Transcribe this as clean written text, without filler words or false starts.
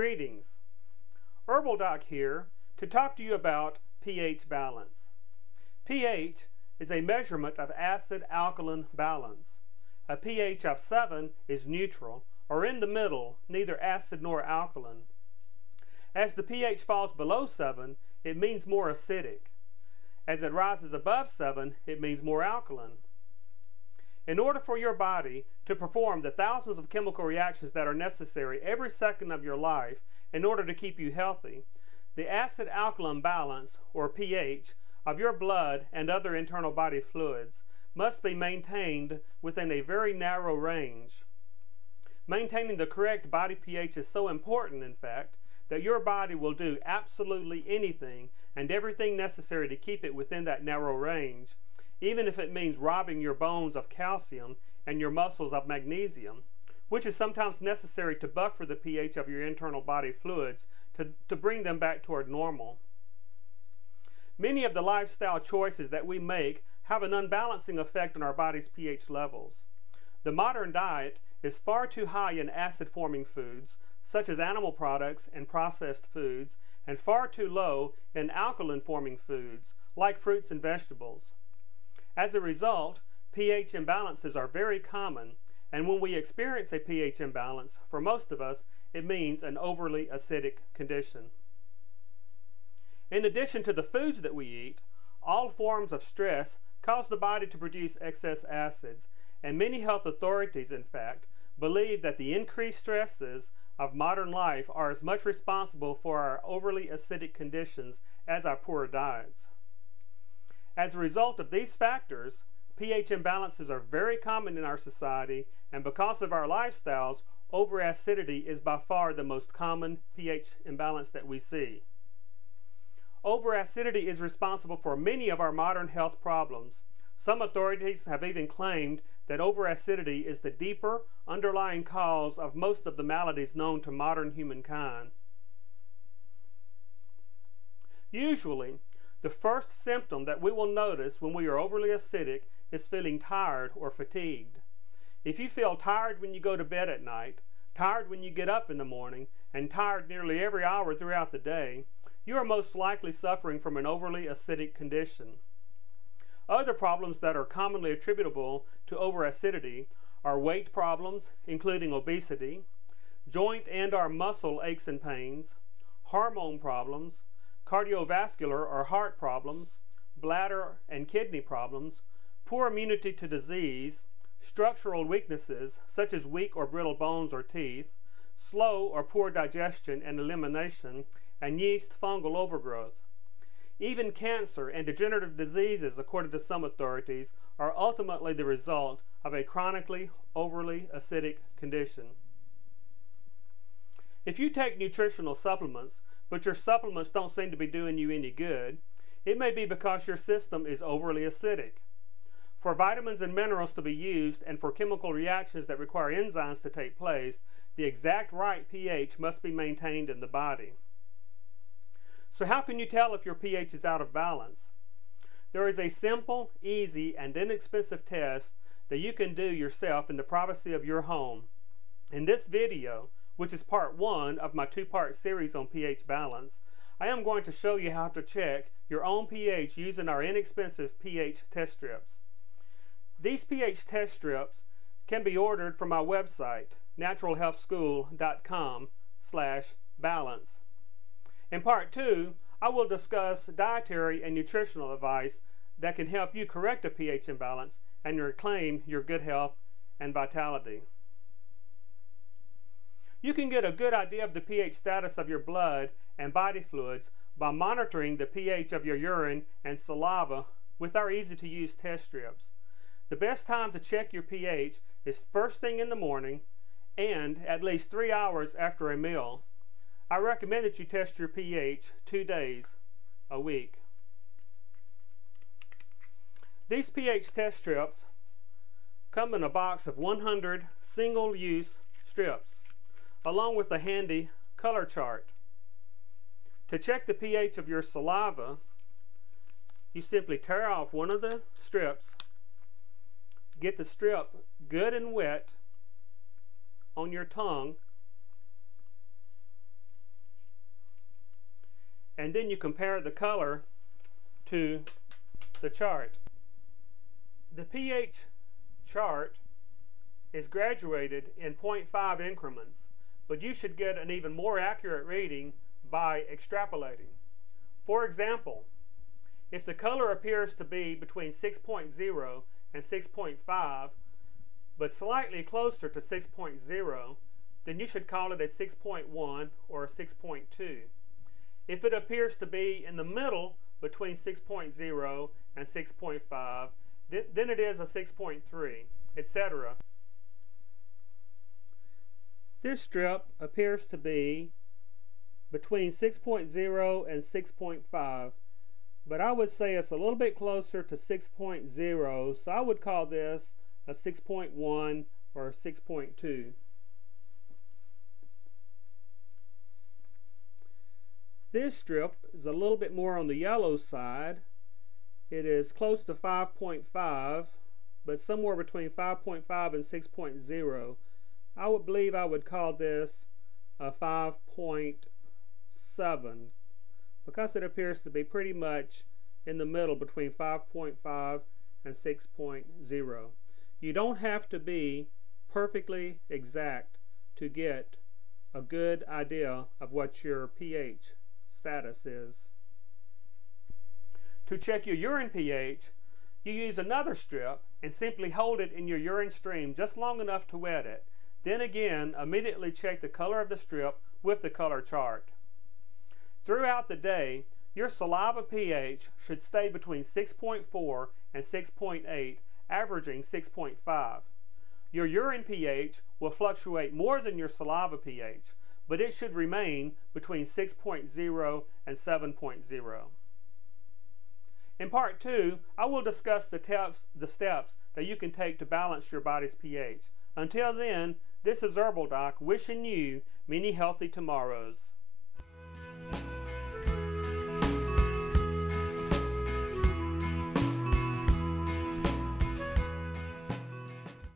Greetings. Herbal Doc here to talk to you about pH balance. pH is a measurement of acid-alkaline balance. A pH of 7 is neutral, or in the middle, neither acid nor alkaline. As the pH falls below 7, it means more acidic. As it rises above 7, it means more alkaline. In order for your body to perform the thousands of chemical reactions that are necessary every second of your life in order to keep you healthy, the acid-alkaline balance, or pH, of your blood and other internal body fluids must be maintained within a very narrow range. Maintaining the correct body pH is so important, in fact, that your body will do absolutely anything and everything necessary to keep it within that narrow range, even if it means robbing your bones of calcium and your muscles of magnesium, which is sometimes necessary to buffer the pH of your internal body fluids to bring them back toward normal. Many of the lifestyle choices that we make have an unbalancing effect on our body's pH levels. The modern diet is far too high in acid-forming foods, such as animal products and processed foods, and far too low in alkaline-forming foods, like fruits and vegetables. As a result, pH imbalances are very common, and when we experience a pH imbalance, for most of us, it means an overly acidic condition. In addition to the foods that we eat, all forms of stress cause the body to produce excess acids, and many health authorities, in fact, believe that the increased stresses of modern life are as much responsible for our overly acidic conditions as our poor diets. As a result of these factors, pH imbalances are very common in our society, and because of our lifestyles, over-acidity is by far the most common pH imbalance that we see. Over-acidity is responsible for many of our modern health problems. Some authorities have even claimed that over-acidity is the deeper, underlying cause of most of the maladies known to modern humankind. Usually, the first symptom that we will notice when we are overly acidic is feeling tired or fatigued. If you feel tired when you go to bed at night, tired when you get up in the morning, and tired nearly every hour throughout the day, you are most likely suffering from an overly acidic condition. Other problems that are commonly attributable to over-acidity are weight problems, including obesity, joint and/or muscle aches and pains, hormone problems, cardiovascular or heart problems, bladder and kidney problems, poor immunity to disease, structural weaknesses such as weak or brittle bones or teeth, slow or poor digestion and elimination, and yeast fungal overgrowth. Even cancer and degenerative diseases, according to some authorities, are ultimately the result of a chronically overly acidic condition. If you take nutritional supplements, but your supplements don't seem to be doing you any good, it may be because your system is overly acidic. For vitamins and minerals to be used and for chemical reactions that require enzymes to take place, the exact right pH must be maintained in the body. So how can you tell if your pH is out of balance? There is a simple, easy, and inexpensive test that you can do yourself in the privacy of your home. In this video, which is part 1 of my 2-part series on pH balance, I am going to show you how to check your own pH using our inexpensive pH test strips. These pH test strips can be ordered from our website, naturalhealthschool.com/balance. In part 2, I will discuss dietary and nutritional advice that can help you correct a pH imbalance and reclaim your good health and vitality. You can get a good idea of the pH status of your blood and body fluids by monitoring the pH of your urine and saliva with our easy-to-use test strips. The best time to check your pH is first thing in the morning and at least 3 hours after a meal. I recommend that you test your pH 2 days a week. These pH test strips come in a box of 100 single-use strips, along with a handy color chart. To check the pH of your saliva, you simply tear off one of the strips, get the strip good and wet on your tongue, and then you compare the color to the chart. The pH chart is graduated in 0.5 increments, but you should get an even more accurate reading by extrapolating. For example, if the color appears to be between 6.0 and 6.5, but slightly closer to 6.0, then you should call it a 6.1 or a 6.2. If it appears to be in the middle between 6.0 and 6.5, then it is a 6.3, etc. This strip appears to be between 6.0 and 6.5, but I would say it's a little bit closer to 6.0, so I would call this a 6.1 or a 6.2. This strip is a little bit more on the yellow side. It is close to 5.5, but somewhere between 5.5 and 6.0. I would believe I would call this a 5.7 because it appears to be pretty much in the middle between 5.5 and 6.0. You don't have to be perfectly exact to get a good idea of what your pH status is. To check your urine pH, you use another strip and simply hold it in your urine stream just long enough to wet it. Then again, immediately check the color of the strip with the color chart. Throughout the day, your saliva pH should stay between 6.4 and 6.8, averaging 6.5. Your urine pH will fluctuate more than your saliva pH, but it should remain between 6.0 and 7.0. In Part 2, I will discuss the steps that you can take to balance your body's pH. Until then, this is Herbal Doc wishing you many healthy tomorrows.